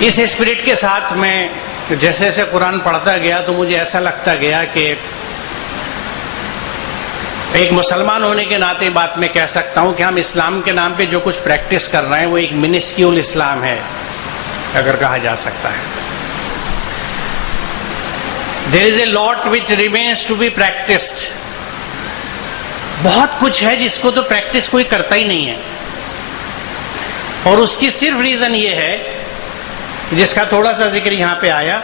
اس spirit کے ساتھ میں جیسے جیسے قرآن پڑھتا گیا تو مجھے ایسا لگتا گیا کہ ایک مسلمان ہونے کے ناطے بات میں کہہ سکتا ہوں کہ ہم اسلام کے نام پہ جو کچھ پریکٹس کر رہے ہیں وہ ایک منسکیول اسلام ہے، اگر کہا جا سکتا ہے. There is a lot which remains to be practiced. بہت کچھ ہے جس کو تو پریکٹس کوئی کرتا ہی نہیں ہے، اور اس کی صرف ریزن یہ ہے جس کا تھوڑا سا ذکر یہاں پہ آیا.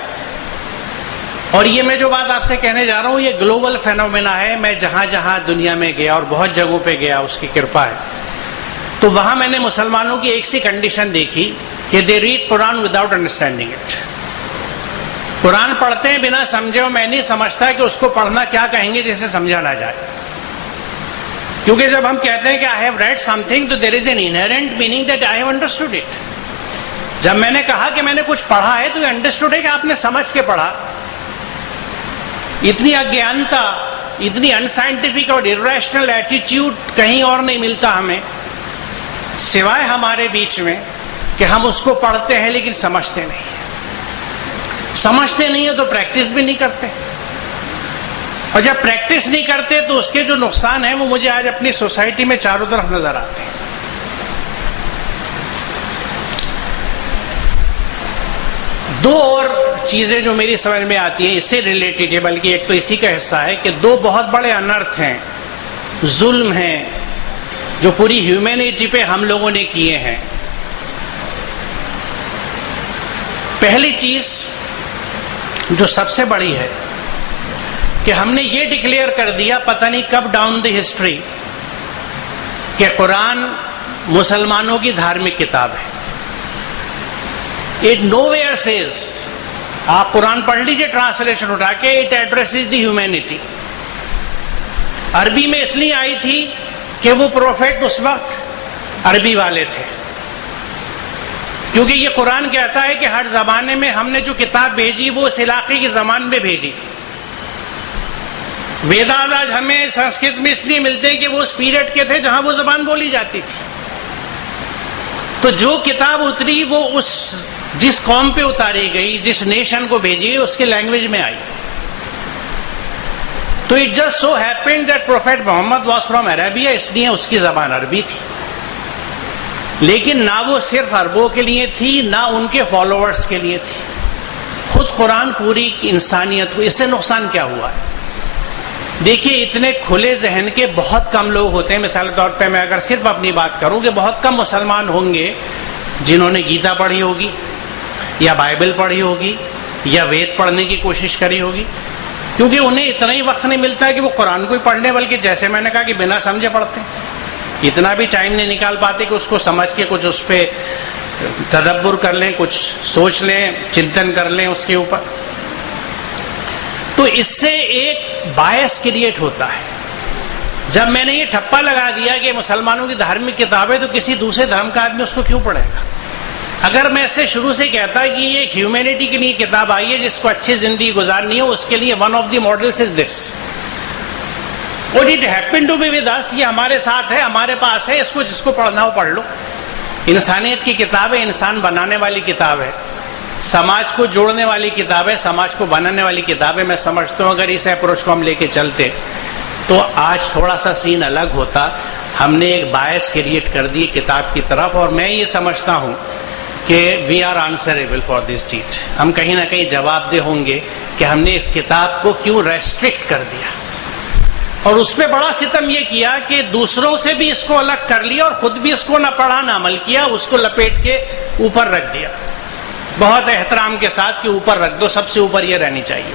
اور یہ میں جو بات آپ سے کہنے جا رہا ہوں یہ گلوبل فینومینا ہے. میں جہاں جہاں دنیا میں گیا اور بہت جگہوں پہ گیا، اس کی کرپا ہے، تو وہاں میں نے مسلمانوں کی ایک سی کنڈیشن دیکھی کہ they read Quran without understanding it. Quran پڑھتے ہیں بنا سمجھے، اور میں نہیں سمجھتا کہ اس کو پڑھنا کیا کہیں گے جسے سمجھا نہ جائے. کیونکہ جب ہم کہتے ہیں کہ I have read something تو there is an inherent meaning that I have understood it. جب میں نے کہا کہ میں نے کچھ پڑھا ہے تو یہ انڈرسٹوڈ ہے کہ آپ نے سمجھ کے پڑھا. اتنی اگیانتا، اتنی انسائنٹیفک اور irrational ایٹیچیوڈ کہیں اور نہیں ملتا ہمیں سوائے ہمارے بیچ میں کہ ہم اس کو پڑھتے ہیں لیکن سمجھتے نہیں ہیں. سمجھتے نہیں ہیں تو پریکٹس بھی نہیں کرتے، اور جب پریکٹس نہیں کرتے تو اس کے جو نقصان ہیں وہ مجھے آج اپنی سوسائٹی میں چاروں طرف نظر آتے ہیں. دو اور چیزیں جو میری سمجھ میں آتی ہیں اس سے ریلیٹڈ ہے، بلکہ ایک تو اسی کا حصہ ہے کہ دو بہت بڑے انرتھ ہیں، ظلم ہیں جو پوری ہیومینٹی پہ ہم لوگوں نے کیے ہیں. پہلی چیز جو سب سے بڑی ہے کہ ہم نے یہ ڈکلیئر کر دیا پتہ نہیں کب ڈاؤن دی ہسٹری کہ قرآن مسلمانوں کی دھارمک کتاب ہے. It nowhere says، آپ قرآن پڑھ لیجئے ٹرانسلیشن اٹھا کے، it addresses the humanity. عربی میں اس لیے آئی تھی کہ وہ پروفیٹ اس وقت عربی والے تھے، کیونکہ یہ قرآن کہتا ہے کہ ہر زمانے میں ہم نے جو کتاب بھیجی وہ اس علاقے کی زبان میں بھیجی. ویداز آج ہمیں سنسکرت میں اس لیے ملتے ہیں کہ وہ اس پیریڈ کے تھے جہاں وہ زبان بولی جاتی تھی. تو جو کتاب اتری وہ اس جس قوم پہ اتاری گئی، جس نیشن کو بھیجی گئی، اس کے لینگویج میں آئی. تو it just so happened that prophet Muhammad was from Arabia, اس لیے اس کی زبان عربی تھی. لیکن نہ وہ صرف عربوں کے لیے تھی، نہ ان کے فالوورز کے لیے تھی. خود قرآن پوری انسانیت کو. اس سے نقصان کیا ہوا ہے؟ دیکھیے اتنے کھلے ذہن کے بہت کم لوگ ہوتے ہیں. مثال کے طور پہ میں اگر صرف اپنی بات کروں کہ بہت کم مسلمان ہوں گے جنہوں نے گیتا پڑھی ہوگی یا بائبل پڑھی ہوگی یا وید پڑھنے کی کوشش کری ہوگی، کیونکہ انہیں اتنا ہی وقت نہیں ملتا ہے کہ وہ قرآن کو ہی پڑھ لیں، بلکہ جیسے میں نے کہا کہ بنا سمجھے پڑھتے ہیں. اتنا بھی ٹائم نہیں نکال پاتے کہ اس کو سمجھ کے کچھ اس پہ تدبر کر لیں، کچھ سوچ لیں، چنتن کر لیں اس کے اوپر. تو اس سے ایک بایس کریٹ ہوتا ہے. جب میں نے یہ ٹھپا لگا دیا کہ مسلمانوں کی دھارمک کتاب ہے تو کسی دوسرے دھرم کا آدمی اس کو کیوں پڑھے گا؟ اگر میں اس سے شروع سے کہتا کہ یہ ایک ہیومینٹی کے لیے کتاب آئی ہے جس کو اچھی زندگی گزارنی ہو، اس کے لیے one of the models is this, اور it happen to be with us, یہ ہمارے ساتھ ہے، ہمارے پاس ہے، اس کو جس کو پڑھنا ہو پڑھ لو. انسانیت کی کتاب ہے، انسان بنانے والی کتاب ہے، سماج کو جوڑنے والی کتاب ہے، سماج کو بنانے والی کتاب ہے. میں سمجھتا ہوں اگر اس اپروچ کو ہم لے کے چلتے تو آج تھوڑا سا سین الگ ہوتا. ہم نے ایک باعث کریٹ کر دی کتاب کی طرف، اور میں یہ سمجھتا ہوں کہ we are answerable for this date. ہم کہیں نہ کہیں جواب دہ ہوں گے کہ ہم نے اس کتاب کو کیوں ریسٹرکٹ کر دیا، اور اس پہ بڑا ستم یہ کیا کہ دوسروں سے بھی اس کو الگ کر لیا اور خود بھی اس کو نہ پڑھا نہ عمل کیا، اس کو لپیٹ کے اوپر رکھ دیا بہت احترام کے ساتھ کہ اوپر رکھ دو، سب سے اوپر یہ رہنی چاہیے.